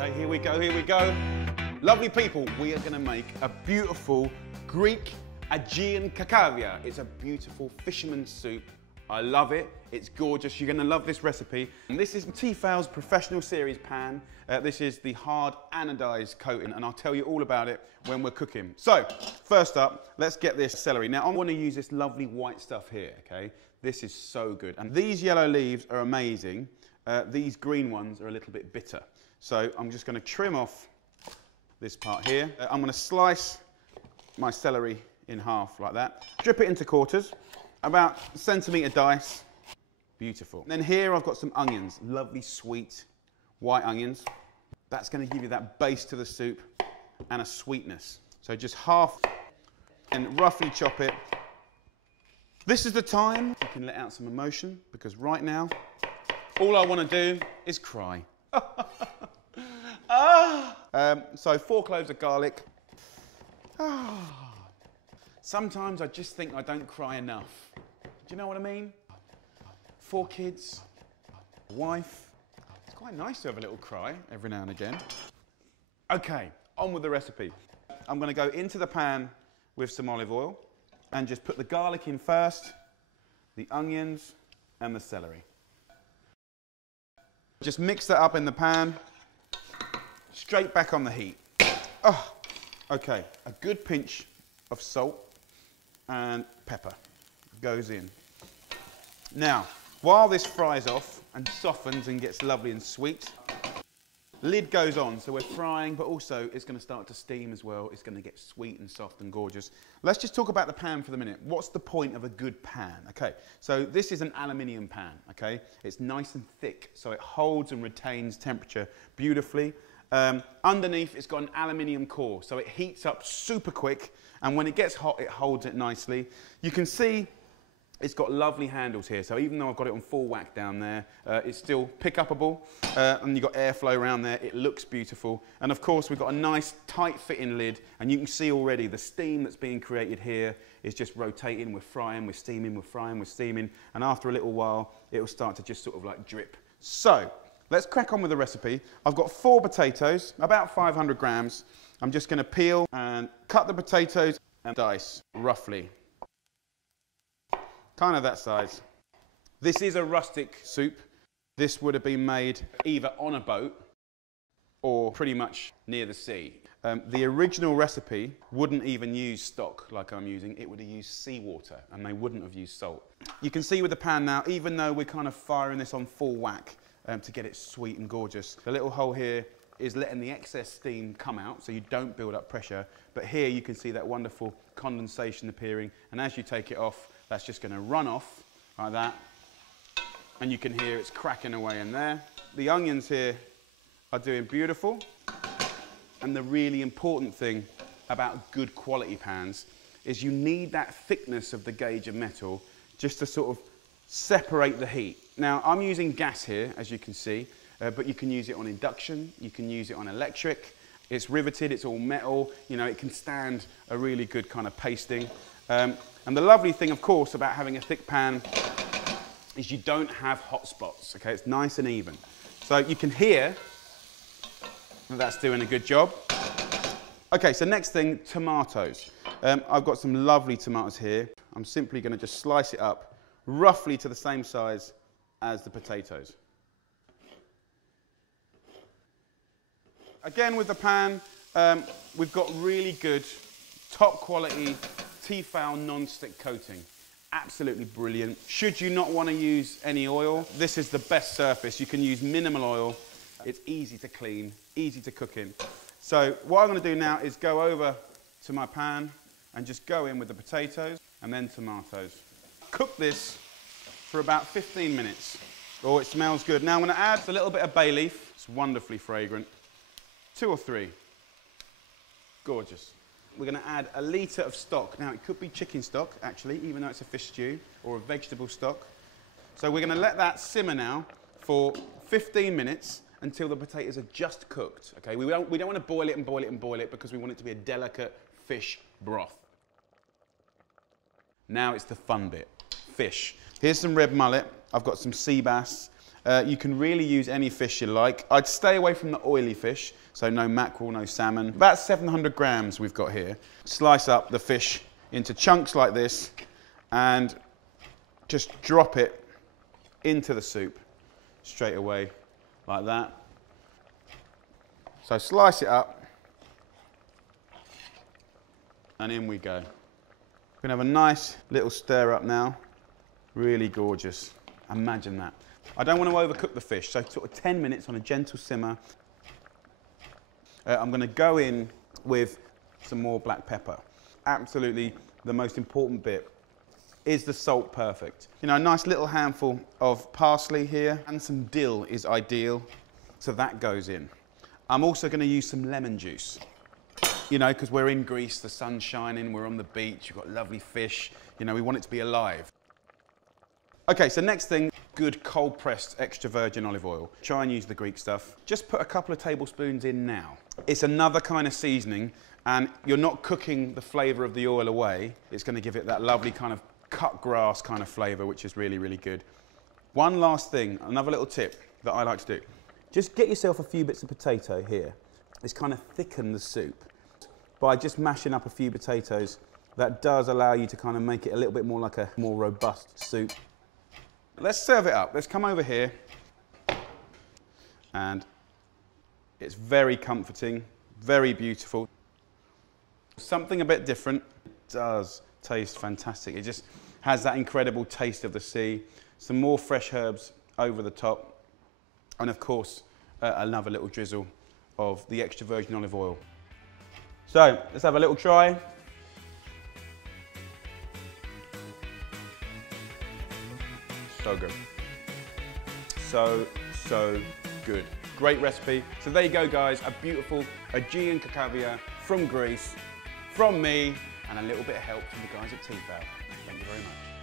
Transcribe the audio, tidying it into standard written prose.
Okay, here we go, here we go. Lovely people, we are going to make a beautiful Greek Aegean kokkärl. It's a beautiful fisherman's soup. I love it. It's gorgeous. You're going to love this recipe. And this is Tefal's Professional Series pan. This is the hard anodised coating, and I'll tell you all about it when we're cooking. So, first up, let's get this celery. Now, I want to use this lovely white stuff here, okay? This is so good. And these yellow leaves are amazing. These green ones are a little bit bitter. So, I'm just going to trim off this part here. I'm going to slice my celery in half like that. Drip it into quarters, about centimetre dice. Beautiful. Then here I've got some onions, lovely sweet white onions. That's going to give you that base to the soup and a sweetness. So just half and roughly chop it. This is the time you can let out some emotion, because right now all I want to do is cry. So 4 cloves of garlic. Sometimes I just think I don't cry enough. Do you know what I mean? 4 kids, a wife. It's quite nice to have a little cry every now and again. Okay, on with the recipe. I'm going to go into the pan with some olive oil and just put the garlic in first, the onions and the celery. Just mix that up in the pan, straight back on the heat. Oh, okay, a good pinch of salt and pepper goes in. Now, while this fries off and softens and gets lovely and sweet, lid goes on, so we're frying, but also it's going to start to steam as well. It's going to get sweet and soft and gorgeous. Let's just talk about the pan for the minute. What's the point of a good pan? Okay, so this is an aluminium pan, okay? It's nice and thick, so it holds and retains temperature beautifully. Underneath, it's got an aluminium core, so it heats up super quick, and when it gets hot, it holds it nicely. You can see it's got lovely handles here, so even though I've got it on full whack down there, it's still pick-upable, and you've got airflow around there. It looks beautiful. And of course, we've got a nice, tight-fitting lid, and you can see already the steam that's being created here is just rotating. We're frying, we're steaming, we're frying, we're steaming, and after a little while, it will start to just sort of like drip. So, let's crack on with the recipe. I've got 4 potatoes, about 500 grams. I'm just going to peel and cut the potatoes and dice, roughly. Kind of that size. This is a rustic soup. This would have been made either on a boat or pretty much near the sea. The original recipe wouldn't even use stock like I'm using. It would have used seawater, and they wouldn't have used salt. You can see with the pan now, even though we're kind of firing this on full whack to get it sweet and gorgeous, the little hole here is letting the excess steam come out so you don't build up pressure. But here you can see that wonderful condensation appearing, and as you take it off, that's just going to run off like that, and you can hear it's cracking away in there. The onions here are doing beautiful, and the really important thing about good quality pans is you need that thickness of the gauge of metal just to sort of separate the heat. Now, I'm using gas here, as you can see, but you can use it on induction, you can use it on electric. It's riveted, it's all metal, you know, it can stand a really good kind of pasting. And the lovely thing, of course, about having a thick pan is you don't have hot spots, okay? It's nice and even. So you can hear that that's doing a good job. Okay, so next thing, tomatoes. I've got some lovely tomatoes here. I'm simply going to just slice it up roughly to the same size as the potatoes. Again, with the pan, we've got really good, top quality Tefal non-stick coating. Absolutely brilliant. Should you not want to use any oil, this is the best surface. You can use minimal oil. It's easy to clean, easy to cook in. So what I'm going to do now is go over to my pan and just go in with the potatoes and then tomatoes. Cook this for about 15 minutes. Oh, it smells good. Now I'm going to add a little bit of bay leaf. It's wonderfully fragrant. 2 or 3. Gorgeous. We're going to add a litre of stock. Now, it could be chicken stock, actually, even though it's a fish stew, or a vegetable stock. So we're going to let that simmer now for 15 minutes until the potatoes are just cooked. Okay, we don't want to boil it and boil it and boil it because we want it to be a delicate fish broth. Now it's the fun bit. Fish. Here's some red mullet. I've got some sea bass. You can really use any fish you like. I'd stay away from the oily fish, so no mackerel, no salmon. About 700 grams we've got here. Slice up the fish into chunks like this and just drop it into the soup straight away like that. So slice it up and in we go. We're going to have a nice little stir up now. Really gorgeous. Imagine that. I don't want to overcook the fish, so sort of 10 minutes on a gentle simmer. I'm going to go in with some more black pepper. Absolutely the most important bit. Is the salt perfect? You know, a nice little handful of parsley here and some dill is ideal, so that goes in. I'm also going to use some lemon juice. You know, because we're in Greece, the sun's shining, we're on the beach, we've got lovely fish, you know, we want it to be alive. Okay, so next thing, good cold pressed extra virgin olive oil. Try and use the Greek stuff. Just put a couple of tablespoons in now. It's another kind of seasoning, and you're not cooking the flavour of the oil away. It's going to give it that lovely kind of cut grass kind of flavour, which is really, really good. One last thing, another little tip that I like to do. Just get yourself a few bits of potato here. This kind of thicken the soup. By just mashing up a few potatoes, that does allow you to kind of make it a little bit more like a more robust soup. Let's serve it up. Let's come over here. And it's very comforting, very beautiful. Something a bit different. It does taste fantastic. It just has that incredible taste of the sea. Some more fresh herbs over the top. And of course, another little drizzle of the extra virgin olive oil. So, let's have a little try. So good. So good. Great recipe. So there you go, guys. A beautiful Aegean kokkärl from Greece, from me, and a little bit of help from the guys at Tefal. Thank you very much.